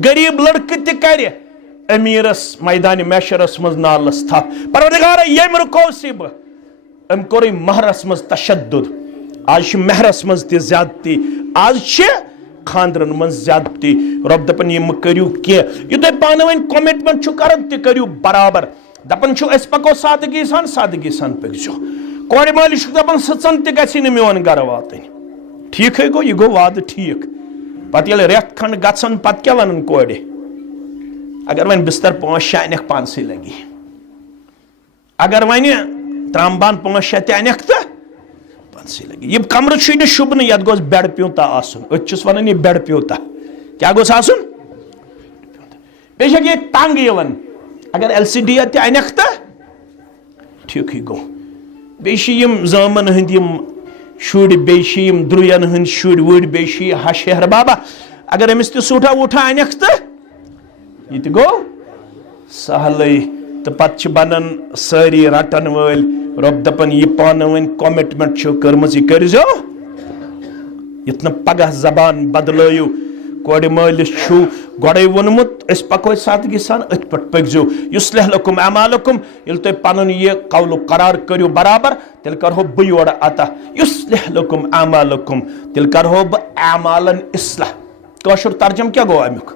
गरीब लड़के तक अमीरस मैदान मैशरस मज नालस थप परवरदिगार यम रुकोसी बह कोर महरस मज तशद्दुद आज महरस मज त ज्यादती आज खानदरन मज ज्यादती रब दपन यह करू कह यह तुम पान वन कमिटमेंट कर करू बराबर दपन पको सादगी सान पकजो कोर मालिश दपन सचन तन मोन गर वात ठीक है गो यह गो वाद ठीक पत ये रेत खंड गन पत क्या वन कोर अगर वन बिस्तर 5-6 अनक पानस लगी अगर वन त्रामबान 5-6 तक तो पानस लगी यह कमर शुभ ये गोस बेड प्यूता आस वन यह बेड प्यूता क्या गोस आसन बेशक ये तंग यवन अगर LCD अनक तो ठीक ही गो बेम जामन हंद शुर बेम द्रुयन हंद शुर वुर बे हशहर बाबा अगर अमिस त सूठा वूठा अनक तो ये गो सहल तो पत बनन सारी रटन वल रब दपन यह पान वन कमिटमेंट कर्म यह करो युत पगह जबान बदलो कोड़ मालिस गोड़े वोनमुत पको सादगी सान अथ पे पकजो युस्लिह लकुम अमालकुम ये तुम पन यह कौल करार करो बराबर तेल करो बह योर अता युस्लिह लकुम अमालकुम तेल करो बह अमालन इस्लाह कशुर तर्जम क्या गो अमुक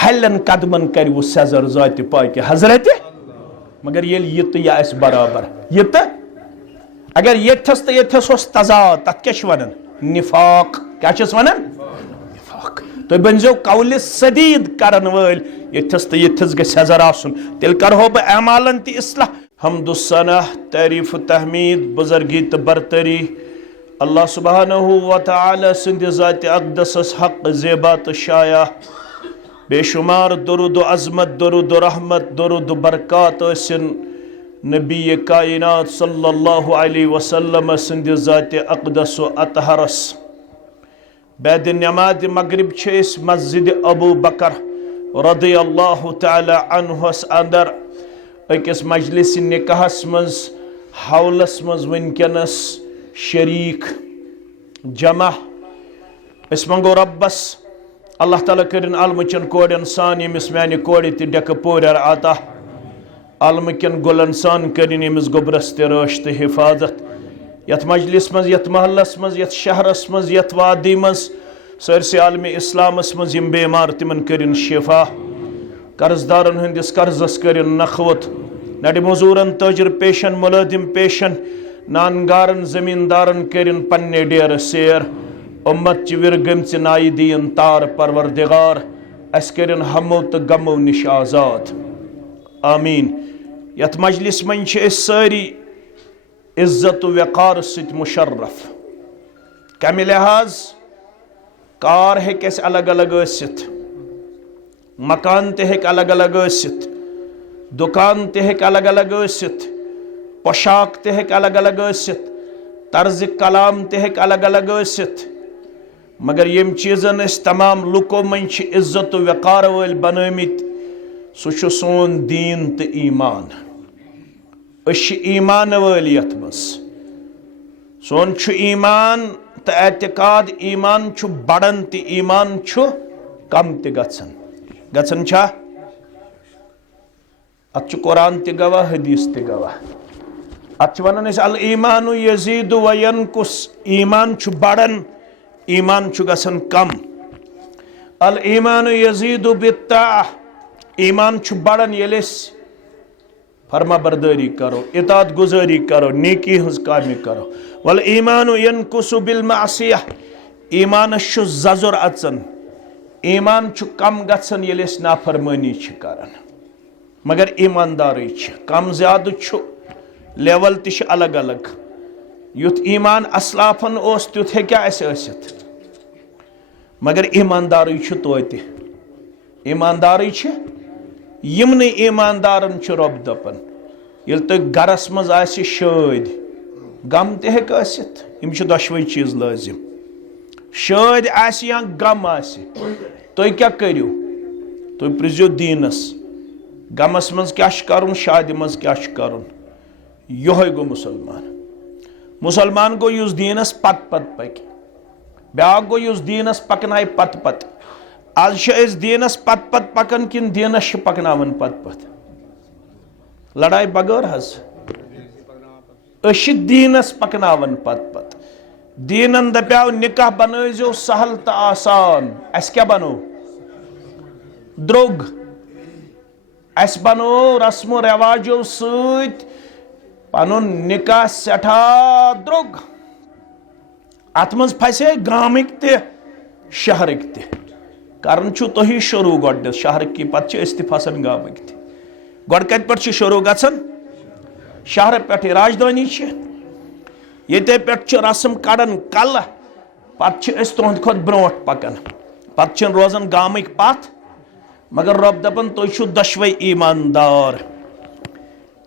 हलन कदमन कर सजर जात पाक हजरत मगर ये यह बराबर ये अगर यथस तो यथस तजाद तथ क्या वन निफाक क्या वन निफाक तुम बनजो कौल सदीद करन वल यथस तो यथस गजर आसन तेल करो बह अमालन त इस्लाह हमदुसना तारीफ तहमीद बुजुर्गी तो बरतरी अल्लाह सुब्हानहु व तआला सिंध ज़ात अक़दस हक ज़ेबा तो शाया बेशुमार दरुद अज़मत दरुद रहमत दरुद बरक़ात नबी कायनात सल्लल्लाहु अलैहि वसल्लम सिंध ज़ात अक़दस अतहरस बैद नमाज मगरिब मस्जिद अबू बकर रज़ियल्लाहु तआला अन्हुस अंदर अकिस मजलिस निकाहस मज हौलस मज वनकनस शरीक जमा मंगो रब्बस अल्लाह ताला करिन अलमचन कोड़न सान यमिस म्यान कोड़ डेक पोर आता अलमकन गुलन सान करिन यमिस गोबरस रश तो हिफाजत यथ मजलिस मज यथ महलस मज यथ शहरस मज यथ वादी मज सरसे आलम इस्लामस मज यम बेमार तिमन करिन शिफा कर्जदारन हंदिस कर्जस करिन नखवत नड़ मजूरन तजर पेशन मुलाजिम पेशन नानगारन जमींदारन करिन पन्ने डेर सेर उम्मत चिर गम नाई दीन तार परवरदिगार अस करिन हमो तो गमो निश आजाद आमीन यथ मजलिस मन सारी इज्जत वक़ार सत मुशर्रफ कम लिहाज कार हेक अलग अलग इत मकान तक अलग अलग इत दुकान तक अलग अलग इत पोशाक तक अलग अलग इत तर्ज कलाम तक अलग अलग इत मगर यम चीज़न तमाम लुको मन इज्जत वक़ार वल बनमित सह सोन दीन तो ईमान ईमान वल यथ मज सोन ईमान तो एतकाद ईमान बढ़न तो ईमान कम तो गन छा अत कुरान त गवाह हदीस त गवाह अत वन अल ईमान यजीद व यनकुस ईमान बढ़न ईमान गसन कम अल ईमान यजीद बित्ताअह ईमान बढ़न ये फरमा बरदारी करो इतात गुजारी करो नेकी हज कामी करो वल ईमान यनकुस बिल मासियह ईमान जजुर अचन ईमान कम गसन ये नाफरमानी करन मगर ईमानदारी कम ज्यादा लेवल त अलग अलग युथ ईमान असलाफन ओस तुथ हेत मगर ईमानदारी तोत ईमानदारी यमन ईमानदारन रब दपन ये तुम गरस मज शाद गम तम दशवे चीज लाजिम शाद या गम तुम क्या करो तुम प्रिजो दीनस गमस मज क्या कर शादि मज क्या कर यो गो मुसलमान मुसलमान गो युस दीनस पत पत पक ब्या गो युस दीनस पकनाय पत पत आज दीनस पत पत पकन किन दीनस पकनावन पत पत लड़ाई बगैर हज दीनस पकनावन पत पत दीनन दप्याव निकाह बनैजो सहल तो आसान अस क्या बनो द्रोग अस बनो रस्मो रिवाजो सत पनुन निकाह सठा द्रोग अत मज फसे गामिक ते शहरक ते कारण तुही शुरू गोड शहर की पत फसान गामिक ते गोड कत पे शुरू गसन शहर पे राजधानी ये पे रस्म कड़न कल पे तुंद खुद ब्रो पकन पे रोजान गामिक पथ मगर रब दपन तुम दशवे ईमानदार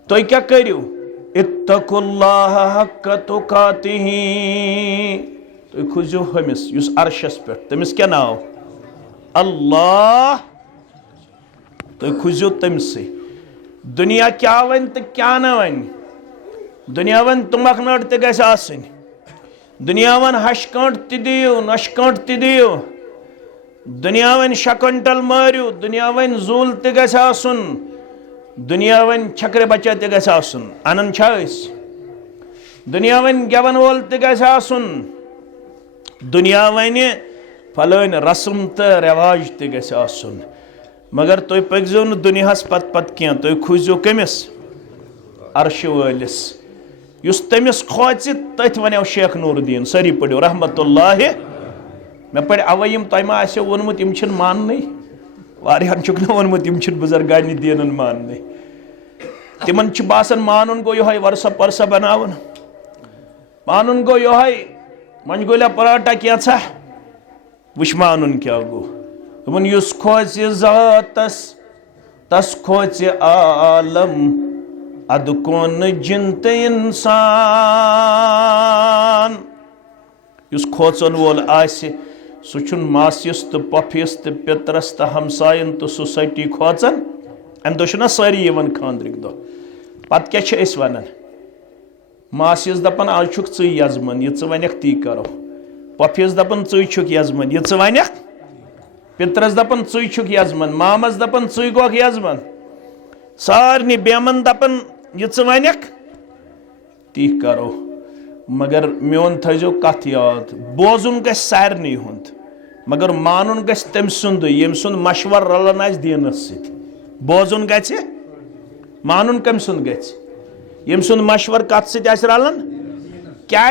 तुम क्या करू इत्तकुल्लाह हक्क तुकातिही तुम खुजो हमिस युस अर्शस पे तमिस क्या नाव अल्लाह तुम खुजो तमसे दुनिया क्या वन तो क्या न वन दुनिया वन तुमक नट ते गस आसनी दुनिया वन हश कंट ते दियो नश कंट ते दियो दुनिया वन शकंटल मारियो दुनिया वन जूल ते गस आसन दुनिया वन छकरे बच्चा ते गस आसन अनन छाइस दुनिया वन गेवन वोल ते गस आसन दुनिया वन फलन रस्म ते रिवाज ते गस आसन मगर तुम पकजो न दुनियास पत पत क्या तुम खुजो कमिस अर्श वलिस युस तमिस खोच तथ वनो शेख नूरुद्दीन सारी पढ़ो रहमतुल्लाह मे पढ़ अवयम तुम आसो वोनमुत यम छिन मानने वारियान छुक न वोनमुत यम छिन बुजुर्गानी दीनन मानने तिमन छ बासन मानुन गो योहाय वर्षा परसा बनावन मानुन गो योहाय मंजगोला पराठा क्या था विश मानुन क्या गो तुमन युस खोच जातस तस खोच आलम अद कौन जिनत इंसान युस खोचन वोल आसे सुचुन मासियस तो पफियस तो पितरस तो हमसायन तो सोसाइटी खोचन अम दो सारी यवन खानद्रिक दो पत क्या वन मासियस दपन आज छुक च यजमन ये वन ती करो पफियस दपन च यजमन ये वन पितरस दपन च यजमन मामस दपन च गो यजमन सारनी बेमन दपन ये वन ती करो मगर मोन थो कथ याद बोजुन ग सारनी हुंद मगर मानुन ग तम सुंद यम सुंद मशवर रलन आज दीनस सत बोजुन ग मानुन कम सुंद ग यम सुंद मशवर कत सत रलन क्या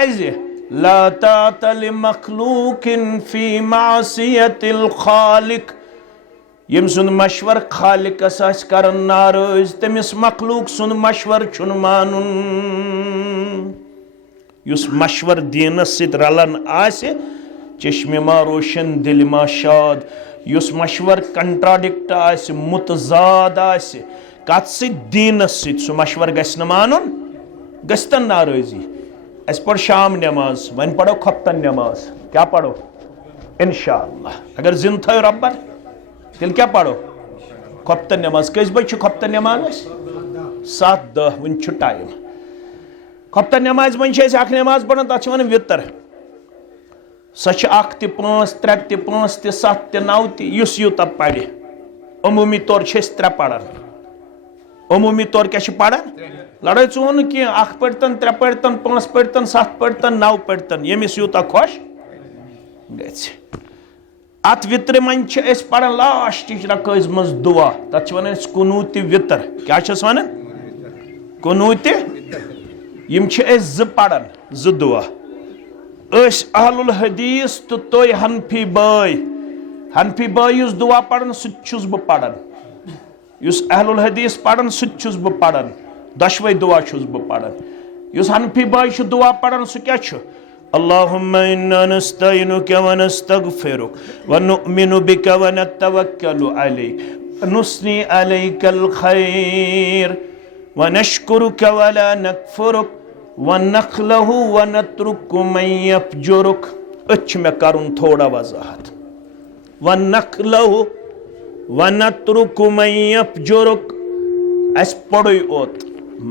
ला तातल मखलूकिन फी मासियतिल खालिक यम सुन मशवर खालिकस करन नाराज तमिस मखलूक सुन मशवर छुन मानुन युस मशवर दीनस सित रलन आसे चश्मे मा रोशन दिल मा शाद युस मशवर कंट्राडिक्ट आसे मुतजाद आसे कत सित दीनस सित सु मशवर गस न मानुन गस्तन नाराजी अस पढ़ शाम नमाज वन पढ़ो खफ्तन नमाज क्या पढ़ो इंशाअल्लाह अगर जिन थो रब्बन तिल क्या पढ़ो खफ्तन नमाज कस बज खफ्तन नमाज 7-10 वन टाइम खफ्तन नमाज मन नमाज पढ़न तथ वन वितर सह 1 ते 5 3 ते 5 ते 7 ते 9 ते युस यूत पढ़ अमूमी तौर 3 पढ़ान अमूमी तौर क्या पढ़ान लड़ाई चोन कि 1 पढ़तन 3 पढ़तन 5 पढ़तन 7 पढ़तन 9 पढ़तन यमिस यूत खुश गछ अत वित्र मन पढ़ान लास्ट रकाज मज दुआ तथ वन कुनूत वितर क्या वन कुनूत यम ज पढ़ान 2 दुआ अहलुल हदीस तो तोय हनफी बाय युस दुआ पढ़ान सह बह पढ़ान युस अहलुल हदीस पढ़ान सह बह पढ़ान दशवे दुआ बह पढ़ान युस हनफी बाय दुआ पढ़ान सह क्या अल्लाहुम्मा इन्ना नस्तईनुका व नस्तगफिरुक व नुअमिनु बिका व नतवक्कलु अलैक व नुस्नी अलैकल खैर व नशकुरुका व ला नकफुरुक व नखलहु व नत्रुकु मन यफजुरुक अच्छ में करुन थोड़ा वजाहत व नखलहु व नत्रुकु मन यफजुरुक अस पढ़ो ओत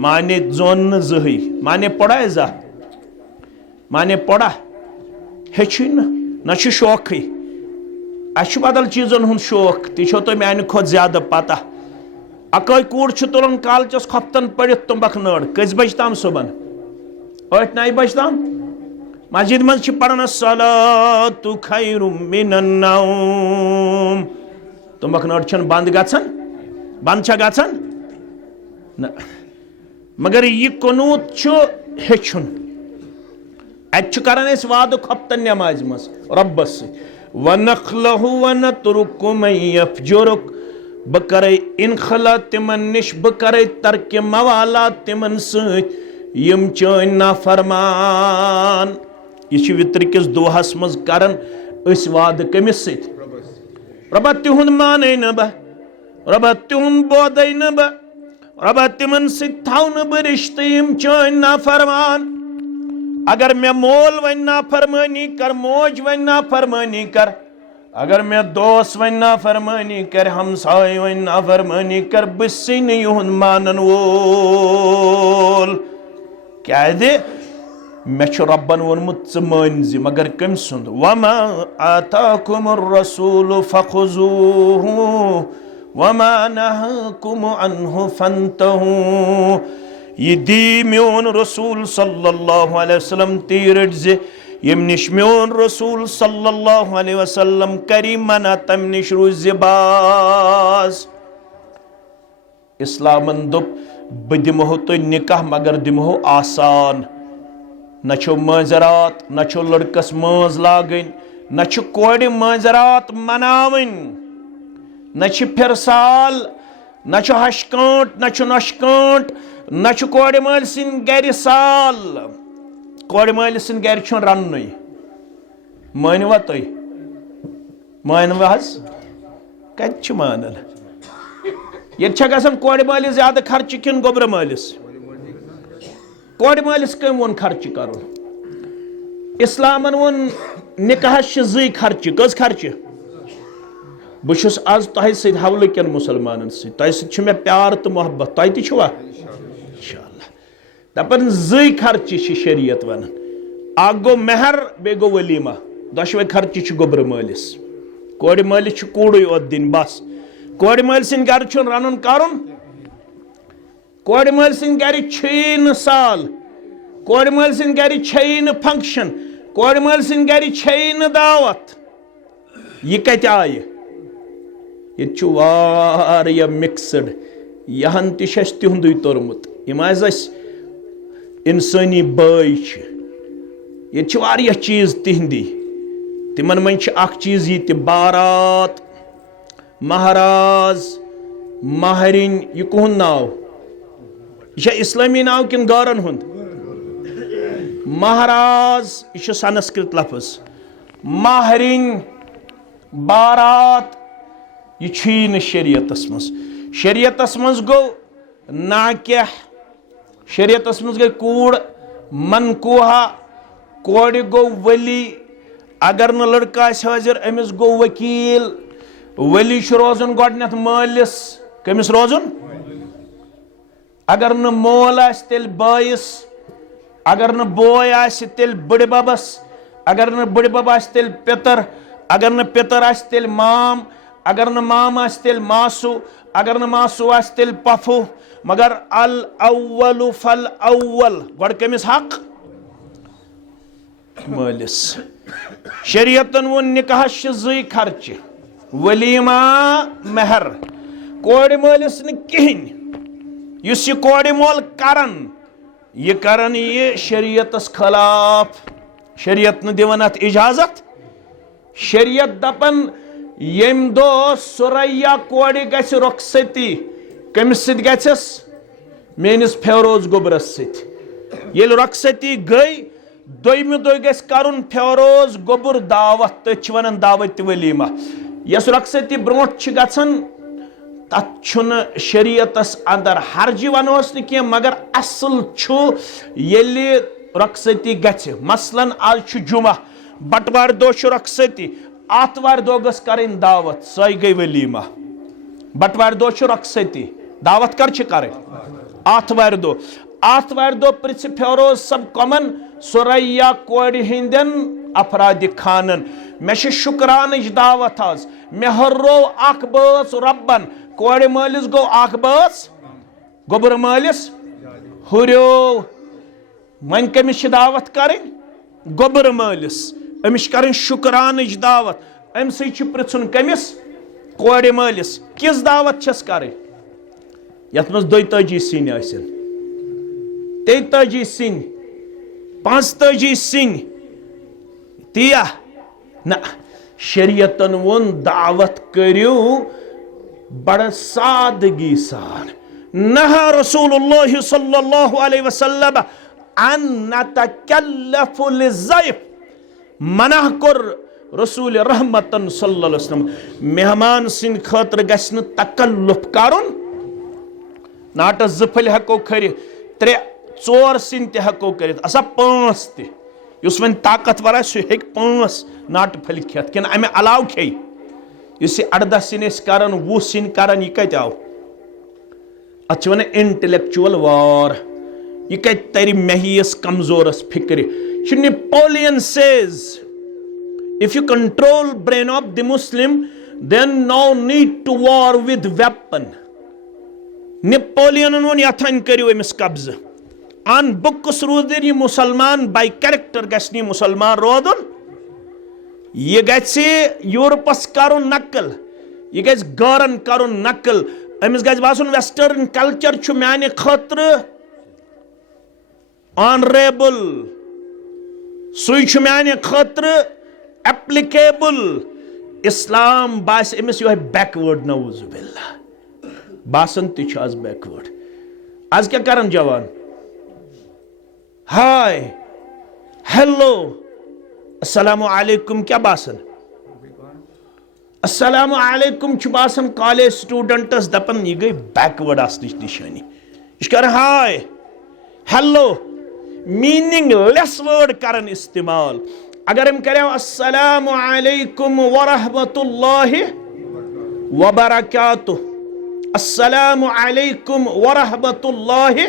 माने जोन जही माने पढ़ा जा माने पढ़ा हेचु न शौक अश बदल चीजन हुन शौक तो तुम मैंने खुद ज्यादा पता अकै कूड़ तुलान कालचस खफ्तन पड़ित तुम्बक नड़ कस बज तम सुबन 8-9 बज तम मस्जिद मज पढ़न सलातु खैरुम मिनन नौम तुम्बक नड़ छन बंद गछन बंद छ गछन न मगर यह कुनूत हेचुन अत करान वाद खफ्तन नमाज मज रब्बस वनखलहु वनतरुकु मन यफजुरुक बह कर इनखला तिमन निश बह कर तरक मवाला तिमन सम चन नाफरमान यह वित्र किस दोहस मज करान वाद कमिस रब तिहुंद मान न बह रब तिहुंद बोद न बह रब तिमन थव न बह रिश्त यम चन नाफरमान अगर मे मोल वन नाफरमानी कर मोज वन नाफरमानी कर अगर मे दोस्त वन नाफरमानी कर हमसाय वन नाफरमानी कर बसी युन मानन वोल क्या दे मे रब्बन वोनमुत मान जि मगर कम सुंद वमा आताकुमुर रसूल फखुजूहु वमा नहाकुम अन्हु फंतहु यह दी मोन रसूल सल्लल्लाहु अलैहि वसल्लम तीर जे यम निश मोन रसूल सल्लल्लाहु अलैहि वसल्लम करी मना तम निश रोज बाज इस्लामन दुप बह दिमहो तो निकाह मगर दिमहो आसान न छो मजरात न छो लड़कस मज लागन न छो कोड़ मजरात मनावन न छ फिरसाल न छो हशकांट न छो नशकांट न कोड़ माल सिन गर साल कोड़ माल सिन गर छुन रन मानवा तुम मानवा कत मानन ये गसान कोड़ माल ज्यादा खर्च किन गोबर मालिस कोड़ मालिस कम वोन खर्च कर इस्लामन वोन निकाह जी खर्च कस खर्च बहुस आज तह सत हवल कन मुसलमान सत मे प्यार तो मोहब्बत तह तुवा दपन जी खर्च शरीयत वन अ गो मेहर बे गो वलीमा दशवे खर्च गोबर मालिस कोड़ मालिस कूड़े योत दिन बस कोड़ माल सिंद गर रन कर कोड़ माल सिंद गर न साल कोड़ माल सिंद गर न फंक्शन कोड़ माल सिंद गर न दावत यह कत आय ये मिक्सड यहन तिहुंद तोरमुत इंसानी बाय ये चीज तिहंदी तिमन मन चीज ये बारात महाराज महरिन यह कुहन नाव यह इस्लामी नाव किन गारन हुंद महाराज यह संस्कृत लफ्ज महरिन बारात यह शरीयतस मज गो नाक्याह शरीयतस मज गई कूड़ मनकूहा कोड़ गो वली अगर न लड़का हाजिर अमिस गो वकील वली रोजन गोडनेथ मालिस कमिस रोजन अगर न मोल तेल बायस अगर न बोय तेल बड़ बबस अगर न बड़ बब तेल पितर अगर न पितर तेल माम अगर न माम तेल मासू अगर न मासू तेल पफू मगर अल अव्वलु फल अव्वल गड कमिस हक मालिस शरीयतन वो निकाह जी खर्च वलीमा मेहर कोड़ मालिस न कहिन युस यह कोड़ मोल करन ये शरीयतस खिलाफ शरीयत न दिवन अत इजाजत शरीयत दपन यम दो सुरैया कोड़ गस रुखसती कमिस सत गस मेनिस फेरोज गोबरस सत ये रुखसती गई दोयमि दो गस करुन फेरोज गोबर दावत तथ वन दावत वलीमा यस रुखसती ब्रोट गसन तथ शरीयतस अंदर हर्जी वनोस न मगर असल येली रुखसती गछ मसलन आज जुमा बटवार दो रुखसती आतवार दो गस करें दावत सही गई वलीमा बटवार दो रुखसती दावत कर आतवार दो प्रिंस फेरोज सब कमन सुरैया कोड़ हिंदन अफराद खानन मे शुक्रानच दावत आज मे हर्रो अख बस रब्बन कोड़ मालिस गो अख बस गोबर मालिस हुर्यो वन कमिस दावत करें गोबर मालिस अमिस करें शुक्रानच दावत अम सि पृथुन कमिस कोड़ मालिस किस दावत छस करें यथ मज 42 सिन आसन 43 सिन 45 सिन तिया ना शरीयतन वोन दावत करियो बड़ सादगी सान नहा रसूलुल्लाह सल्लल्लाहु अलैहि वसल्लम अन नतकल्लफु लिज़ैफ मना कर रसूल रहमतन सल्लल्लाहु अलैहि वसल्लम मेहमान सिन खतर गस न तकल्लुफ करुन नाटस जफल हको खरि 3-4 सिन ते हको करित असा 5 ते युस वन ताकतवर सु हेक 5 नाट फल खेत किन अमे अलाव खे युस 18 सिन करन 20 सिन करन यह कत आव अत वन इंटेलेक्चुअल वार यह कत तर महिस कमजोरस फिक्र Napoleon says if you control brain of the Muslim then no need to war with weapon. Napoleon won yathan kariyo emis qabz an books rodir ye musalman by character gasni musalman rodun ye gasi Europas karun nakal ye gas garan karun nakal emis gas basun western culture chu mane khatra honorable sui chu mane khatra applicable Islam bas emis yo backward nauzubillah बासन तिछ आज backward आज क्या करन जवान hi hello अस्सलामु अलैकुम क्या बासन अस्सलामु अलैकुम छु बासन कॉलेज स्टूडेंट्स दपन ये गई बैकवर्ड आसनिश निशानी इस कर हाय हेलो मीनिंगलेस वर्ड करन इस्तेमाल अगर हम करें अस्सलामु अलैकुम व रहमतुल्लाहि व बरकातुहू अस्सलामु अलैकुम व रहमतुल्लाहि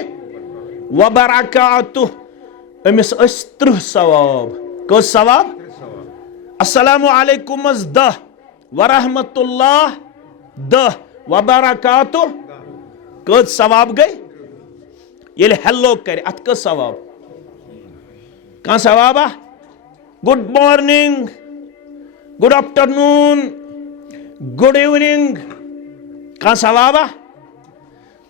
व बरकातुहू अमिस 30 सवाब कस सवाब अस्सलामु अलैकुम 10 व रहमतुल्लाह 10 व बरकातुहू कस सवाब गई ये हेलो करे अत कस सवाब कहाँ सवाब good morning good afternoon good evening कहाँ सवाब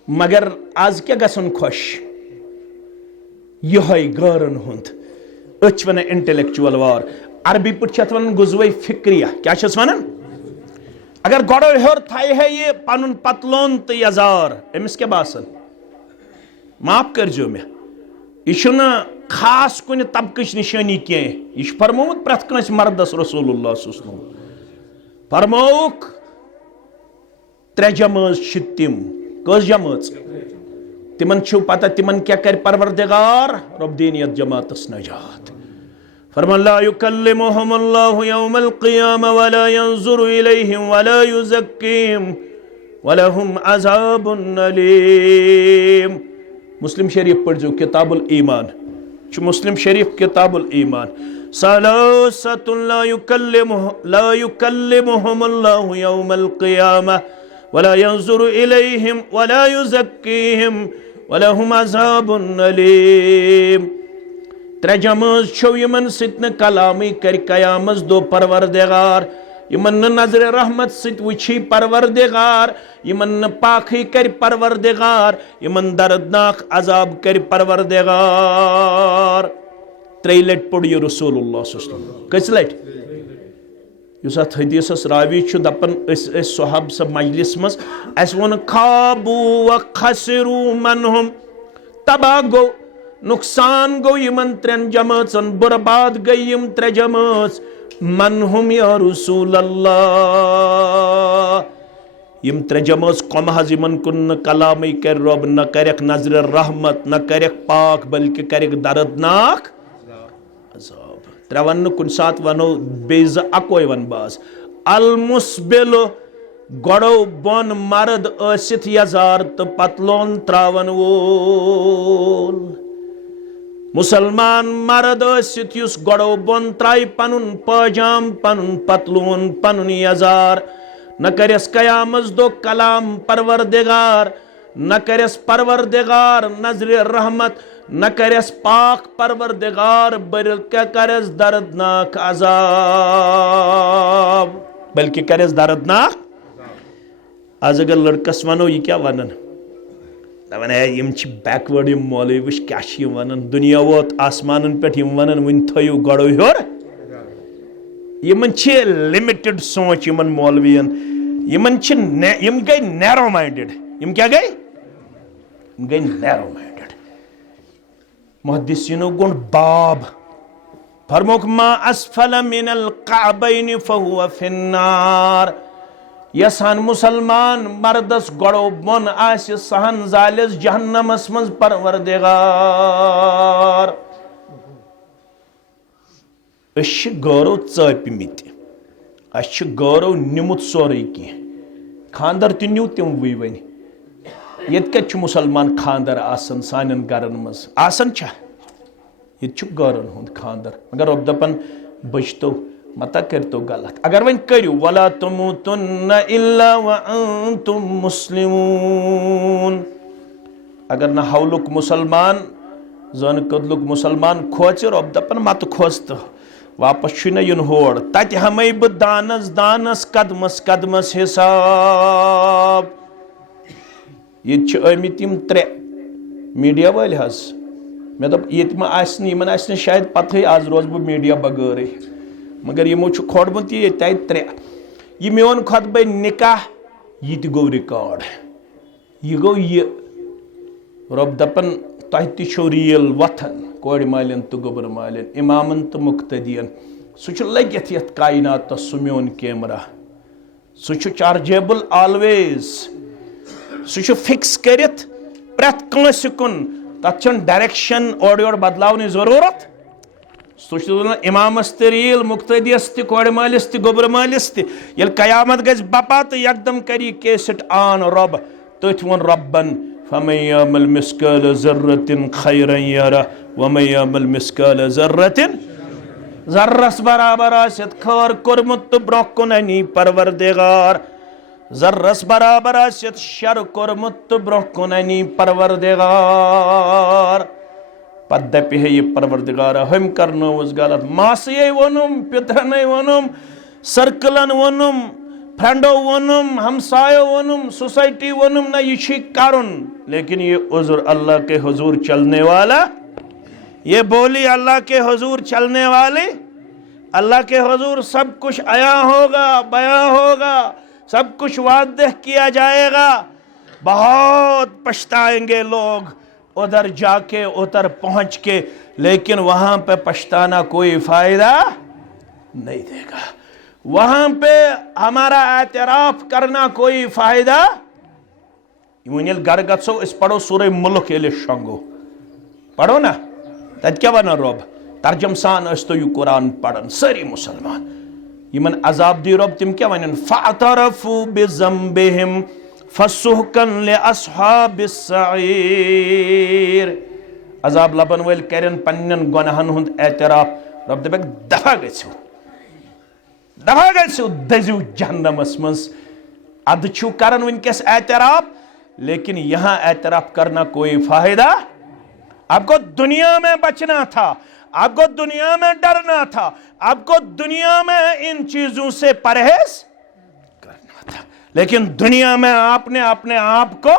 मगर आज क्या गसन खुश यह गरन हुंद अच वन इंटेलेक्चुअल वार अरबी पट वन गुजवे फिक्रिया क्या वन अगर गोड़ो हेर थाय है ये पन पतलोन तो यजार अमिस क्या बासन माफ करजो मे यह खास कुन तबकच निशानी कह यह फरमोत प्रथ कंस मर्दस रसूलुल्लाह फरमोक 3 जमाज तिम कस जमाज तिमन छु पता तिमन क्या कर परवरदिगार रब्दीनियत जमातस नजात फरमान ला युकल्लिमुहुमुल्लाहु यौमल क़ियामा वला यंजुरु इलैहिम वला युज़क्कीहिम वलहुम अज़ाबुन अलीम मुस्लिम शरीफ पढ़ जो किताबुल ईमान छु मुस्लिम शरीफ किताबुल ईमान सलासतुन ला युकल्लिमुहुमुल्लाहु यौमल क़ियामा वला यंजुरु इलैहिम वला युज़क्कीहिम वलहुम अज़ाबुन अलीम 3 जमाज छो यमन सित न कलामी कर कयामत दो परवरदिगार यमन नजर रहमत सित वुछी परवरदिगार यमन पाखी कर परवरदिगार यमन दर्दनाक अजाब कर परवरदिगार 3 लट पढ़ ये रसूलुल्लाह सल्लल्लाहु अलैहि वसल्लम कस लट युस अत हदीसस रावी छु दपन सोहब सब मजलिस मस अस वन खाबू व खसरू मनहुम तबाह गो नुकसान गो यमन 3 जमातन बर्बाद गई यम 3 जमात मनहुम या रसूल अल्लाह यम 3 जमात कम हज यमन कुन कलामी कर रब न करक नजर रहमत न करक पाक बल्कि करक दर्दनाक अजाब 3 वन कुन सात वनो बेज अकोय वन बास अल मुस्बिल गोड़ो बन मर्द असित यजार तो पतलोन त्रावन वोल मुसलमान मर्द ٲسِتھ یُس گۄڈو بۄن ترٛایہِ پنُن پٲجام پنُن پتلوٗن پنُن یزار نہ کَرٮ۪س قیامس دۄہ کلام پروردگار نہ کَرٮ۪س پروردگار نظرِ رحمت نہ کَرٮ۪س پاک پروردگار بلکہ کَرٮ۪س دردناک عذاب بلکہ کَرٮ۪س دردناک آز اگر لڑکس ونو یہِ کیٛاہ ونان دپان ہے یِم چھِ بیکوٲڈ یِم مولوی وٕچھ کیٛاہ چھِ یِم ونان دُنیا ووت آسمانن پٮ۪ٹھ یِم ونان وٕنہِ تھٲیِو گۄڈو ہیوٚر یِمن چھِ لِمِٹِڈ سونٛچ یِمن مولوِین یِمن چھِ یِم گٔے نیرو ماینڈِڈ یِم کیٛاہ گٔے یِم گٔے نیرو ماینڈِڈ محدثیٖنو گوٚنٛڈ باب فرموکھ ما اسفل من القعبین فہو فی النار یژھان مُسلمان مردس گۄڈو بۄن آسہِ سہن زالٮ۪س جہنمس منٛز پروردگار أسۍ چھِ گٲرو ژٲپۍمٕتۍ اَسہِ چھِ گٲرو نِمُت سورُے کینٛہہ خاندر تہِ نیوٗ تِموٕے وۄنۍ ییٚتہِ کَتہِ چھُ مُسلمان خاندر آسان سانٮ۪ن گرن منٛز آسان چھا ییٚتہِ چھُ گٲرن ہُنٛد خاندر مگر رۄب دپان بٔچتو متا کٔرتو غلط اگر وۄنۍ کٔرِو ولا تموتن الا وانتم مسلمون اگر نہ ہولُک مُسلمان زٲنہٕ کٔدلُک مُسلمان کھوژِ رۄب دپان متہٕ کھوژ تہٕ واپس چھُے نہ یُن ہور تتہِ ہمے بہٕ دانس دانس قدمس قدمس حساب ییٚتہِ چھِ آمٕتۍ یِم ترٛےٚ میٖڈیا وٲلۍ حظ مےٚ دوٚپ ییٚتہِ ما آسہِ نہٕ یِمن آسہِ نہٕ شاید پتہٕے آز روزٕ بہٕ میٖڈیا بغٲرٕے مگر یِمو چھُ کھولمُت یہِ ییٚتہِ آیہِ ترٛےٚ یہِ میون خۄطبے نِکاح یہِ تہِ گوٚو رِکاڈ یہِ گوٚو یہِ رۄب دپان تۄہہِ تہِ چھو ریٖل وۄتھان کورِ مالٮ۪ن تہٕ گوٚبُر مالٮ۪ن اِمامن تہٕ مُقتدین سُہ چھُ لٔگِتھ یتھ کایناتس سُہ میون کیمرا سُہ چھُ چارجیبل آلویز سُہ چھُ فِکس کٔرِتھ پرٛٮ۪تھ کٲنٛسہِ کُن تتھ چھنہٕ ڈایریکشن اورٕ یورٕ بدلاونٕچ ضروٗرت سُہ چھُ ونان اِمامس تہِ ریٖل مُقتدیس تہِ کورِ مٲلِس تہِ گوٚبُر مٲلِس تہِ ییٚلہِ قیامت گژھِ بپا تہٕ یکدم کری کیسٹ آن رۄب تٔتھۍ ووٚن رۄبن فمن یعمل مثقال ذرة خیرا یرہ ومن یعمل مثقال ذرة ذرس برابر آسٮ۪تھ خٲر کوٚرمُت تہٕ برونٛہہ کُن اَنی پروردگار ذرس برابر آسٮ۪تھ شر کوٚرمُت تہٕ برونٛہہ کُن اَنی پروردگار پتہٕ دپہِ ہے یہِ پروردگارا ہُمۍ کرنووُس غلط ماسیے ووٚنُم پِترنٕے ووٚنُم سٔرکٕلن ووٚنُم فرینڈو ووٚنُم ہمسایو ووٚنُم سوسایٹی ووٚنُم نہ یہِ چھُے کرُن لیکن یہ عذر اللہ کے حضور چلنے والا یہ بولی اللہ کے حضور چلنے والے اللہ کے حضور سب کچھ عیاں ہوگا بیاں ہوگا سب کچھ واضح کیا جائے گا بہت پچھتائیں گے لوگ ادھر جا کے ادھر پہنچ کے لیکن وہاں پہ پچھتانا کوئی فائدہ نہیں دے گا وہاں پہ ہمارا اعتراف کرنا کوئی فائدہ وۄنۍ ییٚلہِ گرٕ گژھو أسۍ پرو سورے مُلک ییٚلہِ أسۍ شۄنٛگو پرو نا تتہِ کیٛاہ ونان رۄب ترجم سان ٲسۍ تو یہِ قرآن پران سٲری مُسلمان یِمن عذاب دی رۄب تِم کیٛاہ ونن فاعترفوا بذنبہم فسحقا لاصحاب السعیر عذاب لبن وٲلۍ کرن پننٮ۪ن گۄناہن ہُنٛد اعتراف رۄب دپکھ دفع گژھِو دٔزِو جہنمس منٛز ادٕ چھِو کران وٕنکٮ۪س اعتراف لیکن یہاں اعتراف کرنا کوئی فائدہ آپ کو دنیا میں بچنا تھا آپ کو دنیا میں ڈرنا تھا آپ کو دنیا میں ان چیزوں سے پرہیز کرنا تھا لیکن دنیا میں آپ نے اپنے آپ کو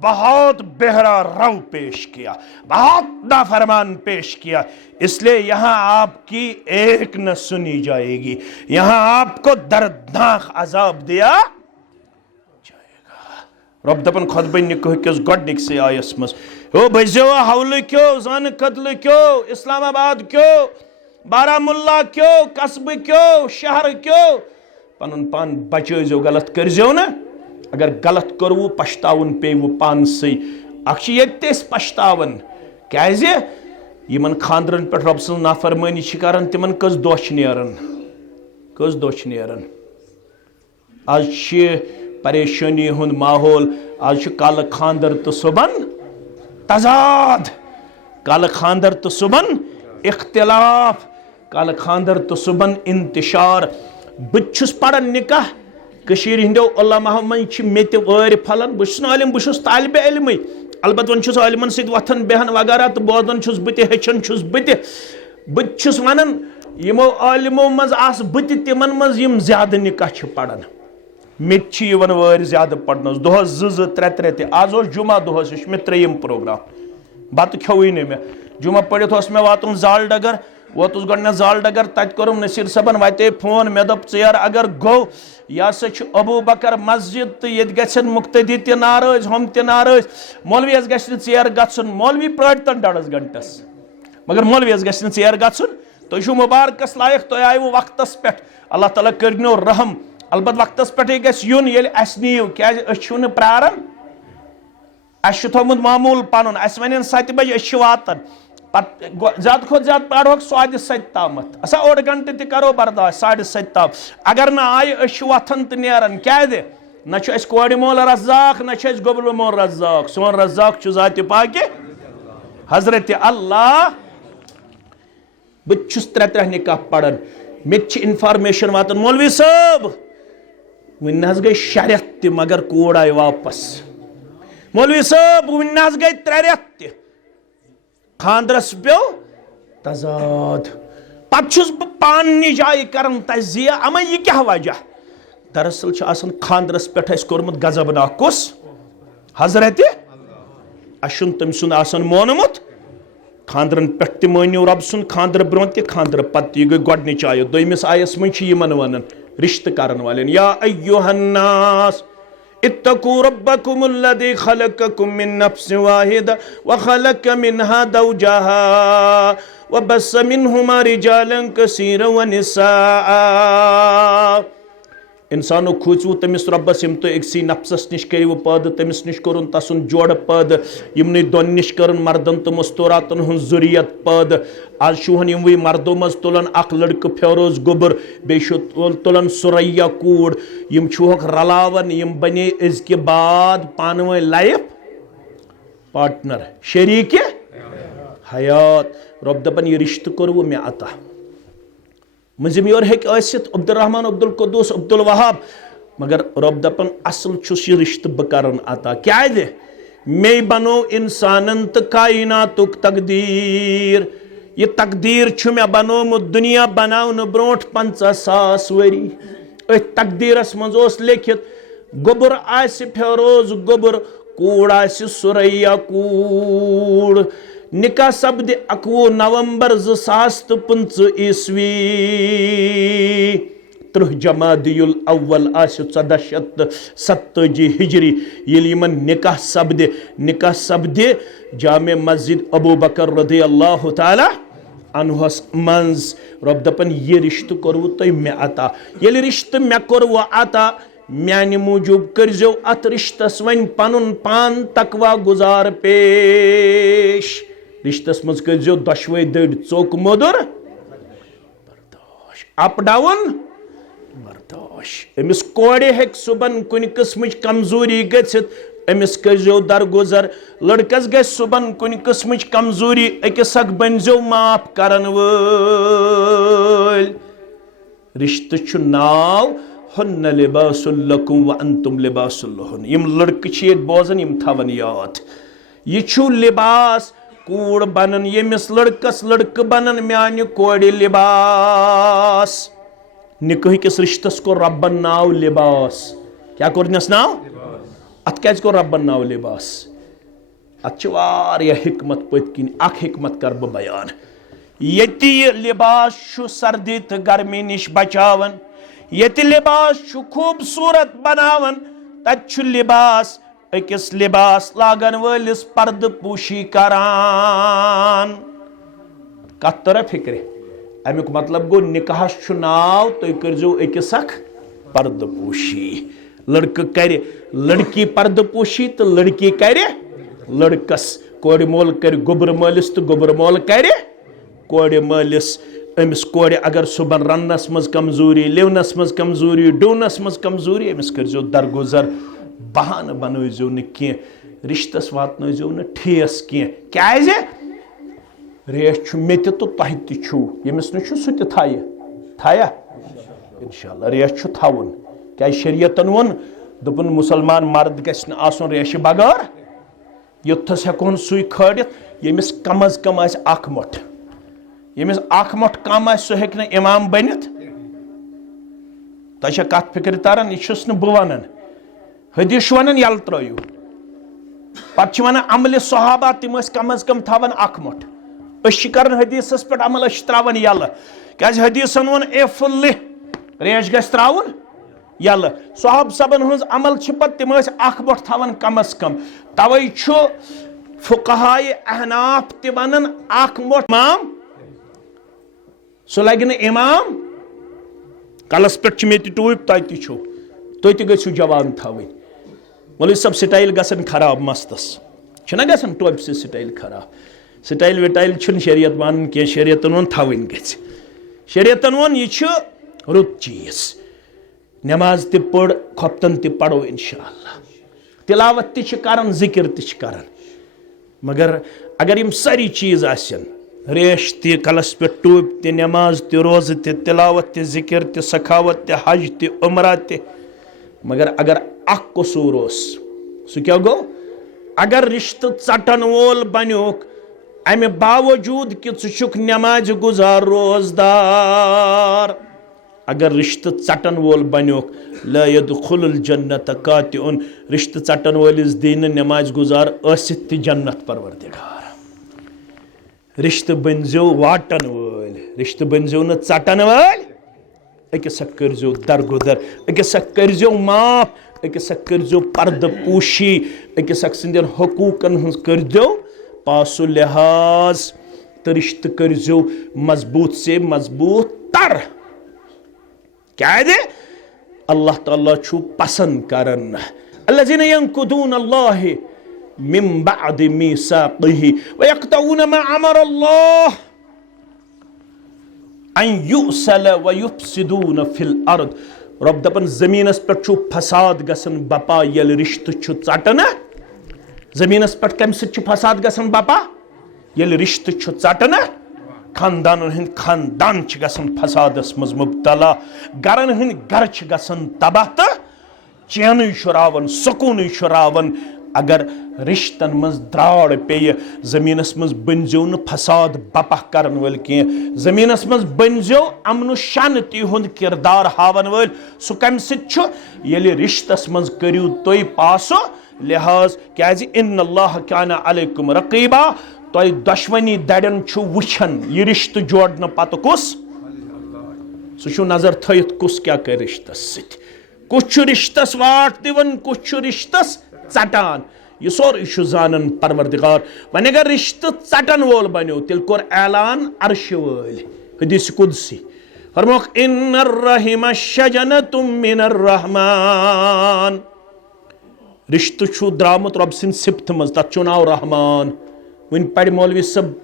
بہت بہرا رو پیش کیا بہت نافرمان پیش کیا اس لیے یہاں آپ کی ایک نہ سنی جائے گی یہاں آپ کو دردناک عذاب دیا جائے گا رب دپن خطبہ نکاح کس گۄڈنِکسٕے آیس منٛز ہو بٔزِو حولہٕ کیو زانہٕ کدلہٕ کیو اسلام آباد کیو بارہمولہ کیو قصبہٕ کیو شہر کیو پنُن پان بچٲیزیو غلط کٔرزیو نہٕ اگر غلط کوٚروٕ پشتاوُن پیٚیوٕ پانسٕے اکھ چھِ ییٚتہِ تہِ أسۍ پشتاوان کیازِ یِمن خاندرن پٮ۪ٹھ رۄب سٕنٛز نافرمٲنی چھِ کران تِمن کٔژ دۄہ چھِ نیران آز چھِ پریشٲنی ہُنٛد ماحول آز چھُ کالہٕ خاندر تہٕ صُبحن تضاد कल खानदर तो सुबन इख्तिलाफ, कल खानदर तो सुबन इंतशार। बुछुस पढ़न निकाह कशीर हिंदो उलमा मं मे वर फलन बुस आलिम बुस तालिबे इल्म अलबत वन आलिमन सत वथन बेहन वगैरह तो बोजन बत हेचन बत वन यमो आलिमो मज आस बत तिमन मज यम ज्यादा निकाह पढ़न मे वर ज्यादा पढ़नस दोहस 2-3 ते आज जुमा दोहस मे 3 प्रोग्राम बत खेवई ने मे जुमा पढ़ित मे वातुन जाल डगर वोतुस गो जाल डगर तत कोरुम नसीर सबन वाते फोन मे दप यार अगर गो यह अबू बकर मस्जिद तो ये गन मुक्तदी त नाराज हम त नाराज मौलवी गर गन मौलवी पड़तन 1.5 घंटस मगर मौलवी गन यर गन तुम मुबारकस लायक तुम आयु वक्तस पे अल्लाह ताला करनो रहम अलबत वक्तस पे गुन ये नीव क्या प्रारन अस थोमुत मामूल पन अस वन 7 बजे वातन ज्यादा खुद ज्यादा पढ़ोक 7:30 तामत असा 1 घंटे त करो बर्दाश्त 7:30 ताम अगर ना आय वथन तो नेरन क्या ना कोड़ मोल रज़ाक ना गोबल मोल रज़ाक सोन रज़ाक ज़ात पाक हजरत अल्लाह बहु 3 निकाह पढ़न मे इंफॉर्मेशन वातन मौलवी साहब वन गई 6 रेत मगर कोड़ आई वापस मौलवी साहब वन गई 3 रेत खानदरस पे तजाद पस पानी जाय कर तजिया अमा यह क्या वजह दरअसल खानदरस पे कोर्मुत गजब नाकुस हजरत अशुन तम सुन आसन मोनमुत खानदरन पे मानियो रब सुन खानदर ब्रो ते खानदर पत यह गई गोडनिच आय दोमिस आयस मन यमन वन रिश्त करन वालेन या अय्युहन्नास इत्तकू रब्बकुमुल्लज़ी खलक़कुम मिन नफ्सिन वाहिदा व खलक़ मिनहा ज़ौजहा व बस्स मिनहुमा रिजालन कसीरन व निसाआ। इंसानो खोचू तमिस रब्बस यम तो एकसी नफ्सस निश करिव पद तमिस निश करुन तसुन जोड़ पद यमने दोन निश करन मर्दन तो मस्तूरातन हुन जुरियत पद आज शुहन यमवी मर्दो मज तुलन अख लड़क फेरोज गोबर बे तुलन सुरैया कूड़ यम छुहक रलावन यम बने इसके बाद पानवे लाइफ पार्टनर शरीक हयात रब दपन ये रिश्त करव मे अता मजिम योर अब्दुलरहमान अब्दुल कुद्दूस अब्दुल वहाब मगर रब दपन असल यह रिश्त बकरन अता क्या मे बनो इंसानन तो कायनातुक तकदीर यह तकदीर मे बनोमुत दुनिया बनावन ब्रोट 50,000 वरी तकदीरस मज लिखित गोबर आस फेरोज गोबर कूड़ आस सुरैया कूड़ निकाह सपद 21 नवंबर 2025 ईस्वी 30 जमादियुल अव्वल 1427 हिजरी यमन निकाह सपद जामे मस्जिद अबू बकर रज़ियल्लाहु ताला अन्हुस मंज रब दपन ये रिश्त करवु तुम मे अता ये रिश्त मे करवु अता म्यान मूजूब करजो अत रिश्तस वन पनुन पान तकवा गुजार पेश रिश्तस मज करजो दशवे दड़ चौक मोदर अप डाउन बर्दाश्त अमिस कोड़े हेक सुबन कुन किस्म कमजोरी गथित अमिस करजो दरगुजर लड़कस ग सुबन कुन किस्म कमजोरी अकिस बनजो माफ करन वल रिश्त छु नाव हुन्न लिबासुल लकुम व अंतुम लिबासुल लहुन यम लड़क छ बोजन यम थवन याद यह छु लिबास कूड़ बनन यमिस लड़कस लड़क बनन म्यान कोड़ लिबास निकाह किस रिश्तस को रब्बन नाव लिबास क्या कोरनस नाव अत क्या को रब्बन नाव लिबास अत हिकमत पत्किन अख हिकमत कर बयान यति लिबास सर्दी तो गर्मी निश बचावन यति लिबास खूबसूरत बनावन तत लिबास अकिस लिबास लागन वलिस पर्द पोशी करान कत तरह फिक्रे अमुक मतलब गो निकाह नाव तुम करजो अकिस पर्द पोशी लड़क कर लड़की पर्द पोशी तो लड़की कर लड़कस कोड़ मोल कर गोबर मालिस तो गोबर मोल कर कोड़ मालिस अमिस कोड़ अगर सुबन रन्नस मज कमजोरी लिवनस मज कमजोरी डूनस मज कमजोरी अमिस करजो दरगुजर बहान बनोजो न कह रिश्तस वातनोजो न ठेस कह क्या रेश मे तो तह तू यमिस नु सह थाया इंशाअल्लाह रेश थावन क्या शरीयतन वोन दोपन मुसलमान मर्द गश्न आसन रेश बगैर युथस हेकोन सुई खड़ित यमिस कम अज कम आस अख मोट यमिस अख मोट कम आस सह हेक इमाम बनित तह कत फिक्र तारान यह बह वन हदीस वन यल त्रो पे वन अमल सहाबा तिम कम अज कम थावन अख मोट कर हदीस पे अमल त्रावन यल क्या हदीसन वोन ए फुल्ल रेश गस त्रावन यल सहाब सबन हज अमल तिम अख मोट थावन कम अज कम तवे फुकहाए अहनाफ ते वनन अख मोट इमाम सह लगे न इमाम कलस पे मे टूप तुम गु जवान थवन मौलवी सब स्टाइल गसन खराब मस्तस गसन टोप से स्टाइल खराब स्टाइल विटाइल शरीयत मान कह शरीयतन वोन थवन ग शरीयतन वोन यह रुत चीज नमाज ते पढ़ खपतन ते पढ़ो इंशाअल्लाह तिलावत ते करन जिक्र ते करन मगर अगर यम सारी चीज आसन रेश ते कलस पे टूप ते नमाज ते रोज़ ते तिलावत ते जिक्र ते सखावत ते हज ते उमरा ते मगर अगर अख कसूर सह क्या गो अगर रिश्त चटन वोल बन्योक अमे बावजूद कि षुक नमाज गुजार रोजदार अगर रिश्त चटन वोल बन्योक ला यदखुलुल जन्नत कातिउन रिश्त चटन वोलिस दीन नमाज गुजार असित जन्नत परवरदिगार रिश्त बनजो वाटन वोल रिश्त बनजो न चटन वोल अकिस करजो दरगुदर अकिस करजो माफ अकिस करजो पर्द पूशी अकिस सिंदन हकूकन हज करजो पासु लिहाज तो रिश्त करजो मजबूत से मजबूत तर क्या है अल्लाह ताला छु पसंद करन अल्लज़ीना यंकुदून अल्लाह मिन बअद मीसाक़िही व यक़तऊन मा अमर अल्लाह अन युसल व युफ्सिदून फिल अर्द रब दपन जमीनस पे छु फसाद गसन बपा यल रिश्त छु चटन जमीनस पे कम से फसाद गसन बपा यल रिश्त छु चटन खानदान हंद खानदान गसन फसादस मज मुब्तला गरन हंद गर गसन तबाह तो चैन शुरावन सुकून शुरावन अगर रिश्तन मज द्राड़ पे जमीनस मज बनजो न फसाद बपह करन वल कह जमीनस मज बनजो अमन शांति हुंद किरदार हावन वल सु कम ये रिश्तस मज करियो तुई पासो लिहाज क्या इन्नल्लाह काना अलैकुम रकीबा तुई दुश्मनी दड़न छु वुछन यह रिश्त जोड़न पत कुस सु नजर थयत कुस क्या कर रिश्तस सत कुछ रिश्तस वाट दिवन कुछ रिश्तस चटान यह सोर जानन परवरदिगार वन अगर रिश्त चटन वोल बनो तिल कोर ऐलान अर्श वल हदीस कुदसी फरमोक इन्नर रहिम शजनतुम मिनर रहमान रिश्त छु द्रामुत रब सिंद सिफ्त मज तथ छु नाव रहमान वन पढ़ मौलवी सब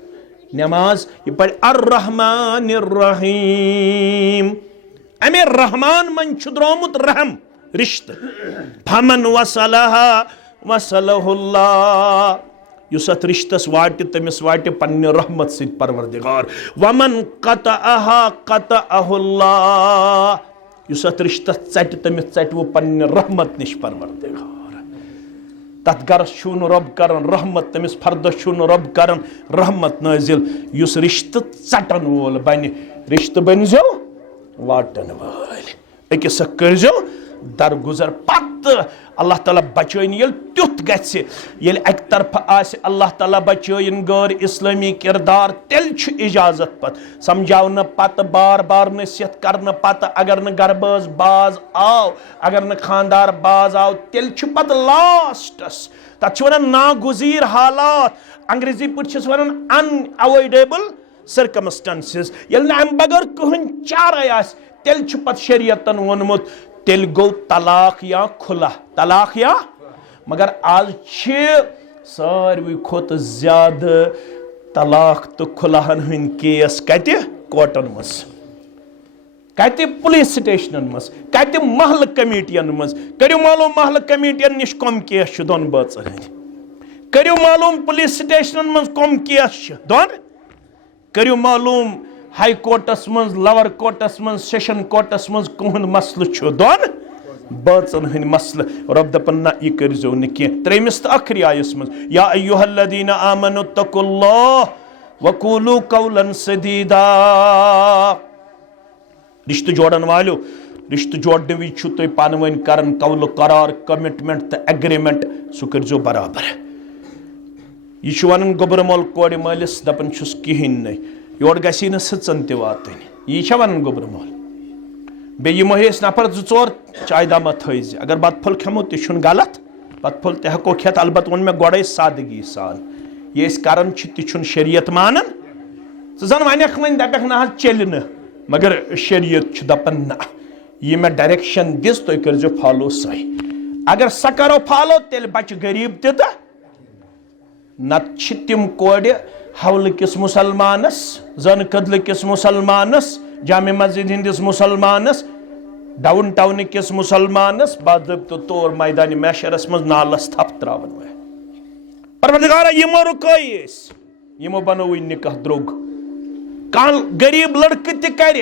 नमाज यह पढ़ अर रहमानिर रहीम अमे रहमान मन छु द्रामुत रहम रिश्त फमन वसलहा वसलहुल्लाह युस अत रिश्तस वाट तमिस वाट पन्ने रहमत से परवरदिगार वमन क़तअहा क़तअहुल्लाह युस अत रिश्तस चट तमिस चट वो पन्ने रहमत निश परवरदिगार तथ गरस छून रब करन रहमत तमिस फर्दस छून रब करन रहमत नाजिल युस रिश्त चटन वोल बन रिश्त बनजो वाटन वोल अकिस करजो दरगुजर पत अल्लाह ताला बचन ये तुथ गल अक तरफ आस अल्लाह ताला बचन गैर इस्लामी किरदार तेल इजाजत पत समझाव पत बार बार नसीहत कर पत अगर न गरबाज बाज आव अगर न खानदार बाज आव तेल पत लास्टस तथ वन नागुजीर हालात अंग्रेजी पे वन अनअवॉइडेबल सर्कमस्टेंसेस ये अम बगैर कहन चारे आस तेल पत शरीयतन वोनमुत तेल गो तलाक या खुला तलाक या मगर आज सारवी खोत ज्यादा तलाक तो खुलाहन हन केस कत कोर्टन मज कत पुलिस स्टेशन मज कत महल कमेटियन मज करियो मालूम महल कमेटियन निश कम केस दोन बच करियो मालूम पुलिस स्टेशन मज कम केस दोन करियो मालूम हाई कोर्टस मज, लवर कोर्टस मज, सेशन कोर्टस मज कुहन मसल छु दोन बाचन हन मसल। रब दपन ना यह करजो न कह। त्रेमिस तो आखिरी आयस मज या अय्युहल्लज़ीना आमनु तकुल्लाह वक़ूलू क़ौलन सदीदा। रिश्त जोड़न वालो, रिश्त जोड़ने वि छु तुम पान वन करन कौल करार कमिटमेंट तो एग्रीमेंट सह करजो बराबर। यह वन गोबर मोल कोड़ मलिस दपन छुस कहें न योर गसी न सचन त वातन। यह वन गोबर मोल बेस नफर जोर चाय दामा थज। अगर बत फुल खेमो तह गलत, बत फुल तह हेको खेत, अलबत् वो मे गोड़े सादगी सान ये करान तह शरीयत मानन। जन वनक वन दपक ना चल न, मगर शरीयत दपन ना यह मे डायरेक्शन दिस तुम करो फॉलो सही। अगर सा करो फॉलो तेल बच गरीब त नत तिम कोड़ हवल किस मुसलमानस, जन कदल किस मुसलमानस, जामे मस्जिद हिंदिस मुसलमानस, डाउन टाउन किस मुसलमानस बाज़ाब्तो तौर मैदान मैशरस मज नालस थप त्रावन वे। परवरदिगारा यमो रुकइस, यमो बनोई निकाह द्रोग। काल गरीब लड़क त कर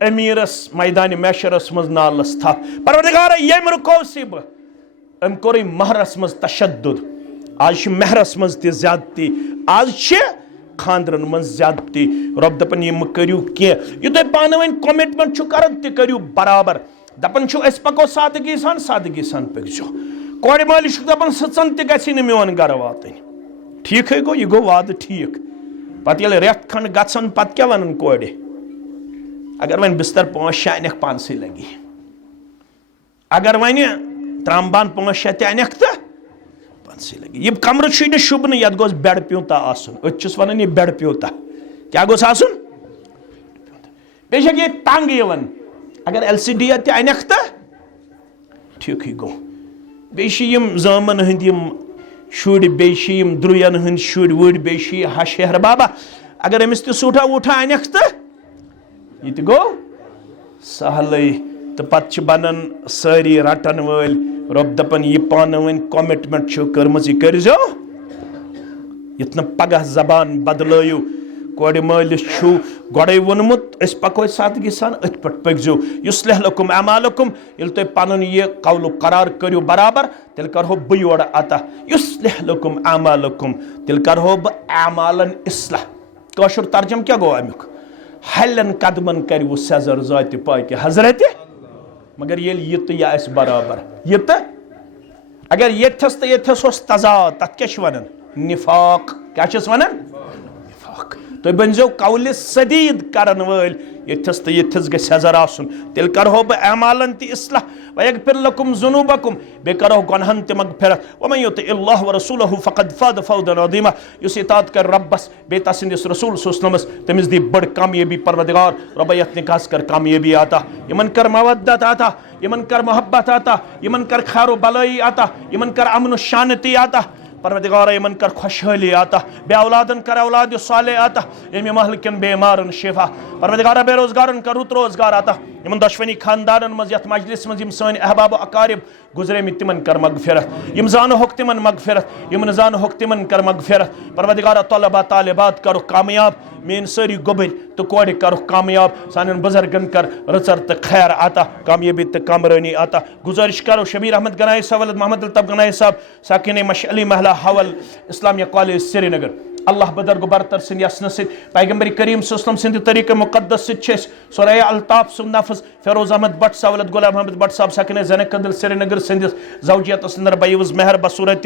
अमीरस मैदान मैशरस मज नालस थप। परवरदिगारा यम रुकोसी बह, अम कोर महरस मज तशद्दुद। आज महरस मज त ज्यादती, आज खानदरन मज ज्यादती। रब दपन यह करू कह। यह तुम पान वन कमिटमेंट कर तह करू बराबर। दपन पको सादगी सान पकजो। कोड़ मालिश दपन सचन तह गि मोन गर वातन। ठीक है गो, यह गो वाद ठीक। पत ये रेत खंड गन पत क्या वन कोड़ अगर वन बिस्तर 5-6 अनक पानस लगी, अगर वन त्रामबान 5-6 तह अनक तो लगी। यह कमर शुभन ये गोस बेड प्यूता आस वन यह बेड प्यूता क्या गोस आसन बेशक ये तंग यवन। अगर LCD तह अनक तो ठीक ही गो। बेम जामन हंद शुर बेम द्रुयन हंद शुर वुड़ बे हश हेर बाबा। अगर अमिस तह सूठा वूठा अनक तो यह गो सहल तो पत बनन सारी रटन वल। रब दपन यह पान वन कमिटमेंट कर्म करजो युत न पगह जबान बदलो। कोड़ मालिस गोड़े वोनमुत पको सादगी सान अथ पे पकजो। युस्लिह लकुम अमालकुम, यदि तुम पन यह कौल करार करो बराबर तेल करो बह योर अता। युस्लिह लकुम अमालकुम तेल करो बह अमालन इस्लाह। कशुर तर्जम क्या गो अमुक हलन कदमन कर वो सजर जात पाक हजरत। मगर ये तो यह बराबर ये तो अगर येथस तो येथस तजाद तथ क्या वन निफाक। क्या वन निफाक। तुम बनजो कौल सदीद करन वल येथस तो येथस गजर आसन। तेल करो बह अमालन त इस्लाह वयगफिर लकुम जुनूबकुम बे करो गुनहन त मगफिरत। वमन युतिइल्लाह व रसूलहु फक़द फाज़ फ़ौज़न अज़ीमा। युस इताअत कर रब्बस बे तसिंदिस रसूल सुसनमस तमिस दी बड़ कामयाबी परवरदिगार रबयत ने खास कर कामयाबी आता। यमन कर मवद्दत आता, यमन कर मोहब्बत आता, यमन कर खैर भलाई आता, यमन कर अमन शांति आता। परवरदिगार यमन कर खुशहाली आता। बे औलादन कर औलाद साले आता। यम महलकन बेमारन शिफा। परवरदिगार बेरोजगारन कर रुत रोजगार आता। यमन दशवनी खानदानन मज यथ मजलिस मज यम सन अहबाब अकारिब गुजरे तिमन कर मगफिरत। यम जान होक तिमन मगफिरत, यम जान होक तिमन कर मगफिरत। परवरदिगार तलबा तालिबात करो कामयाब। मेन सारी गोबर तो कोड़ करो कामयाब। सान बुजुर्गन कर रचर तो खैर आता, कामयाबी तो कामरानी आता। गुजारिश करो शबीर अहमद गनाई साहब, मोहम्मद अल्ताफ गनाई साहब, साकिन मशअली महला हवल इस्लामिया कॉलेज श्रीनगर। अल्लाह बदर गुबरतर सिंध यसन सिंध पैगंबर करीम सल्लल्लाहु अलैहि वसल्लम तरीक़े मुक़द्दस सिंध सुरह अल्ताफ सुन नफ्स फिरोज अहमद भट्ट सावलत गुलाम अहमद भट्ट साहब साकिन ज़न कदल श्रीनगर सिंध जौजियत असंदर बयूज मेहर बसूरत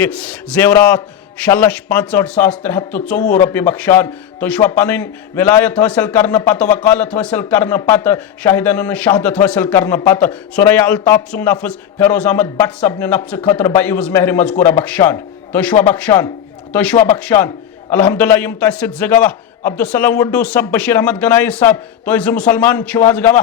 जेवरात 6,65,324 रुपये बख्शान। तो यह पन विलायत हासिल करने पत वकालत हासिल करने पत शाहिदन शहादत हासिल करने पत सुरह अल्ताफ सुन नफ्स फिरोज अहमद भट्ट सब ने नफ्स खतर बयूज मेहर मजकूरा बख्शान। तो यह बख्शान, तो यह बख्शान अल्हम्दुलिल्लाह यम तह सि गवाह अब्दुलसलाम वुड्डू सब बशीर अहमद गनाई साहब तो मुसलमान गवाह,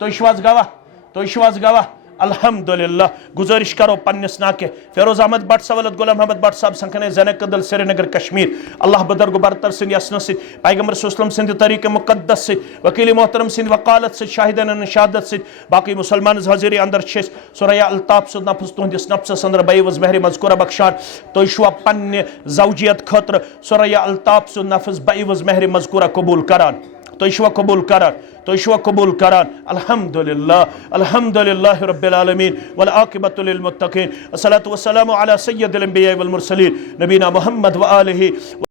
तो गवाह, तो गवाह अल्हम्दुलिल्लाह गुजारिश करो पन्नस नाके फेरोज अहमद भट्ट सवलत गुलाम अहमद भट्ट साहब संखने ज़ैनकदल श्रीनगर कश्मीर अल्लाह बदरगु बरतर सिंध यसन सिद पैगंबर सल्लल्लाहु अलैहि वसल्लम तरीक़े मुक़द्दस सिद वकील मोहतरम सिंध वकालत सिद शाहिदन शहादत सिद बाकी मुसलमान हाजिर अंदर छेस सुरया अल्ताफ सुद नफ्स तुहदिस नफ्स अंदर बैवज महर मज़कूरा बख्शान तो शुआ पन्ने ज़ौजियत खतर सुरया अल्ताफ सुद नफ्स बैवज महर मज़कूरा कबूल करान तो शुआ कबूल करान तो शुआ कबूल करान अल्हम्दुलिल्लाह रब्बिल आलमीन वल आक़िबतु लिल मुत्तक़ीन अस्सलातु वस्सलामु अला सय्यिदिल अंबिया वल मुरसलीन नबीना मुहम्मद व आलिहि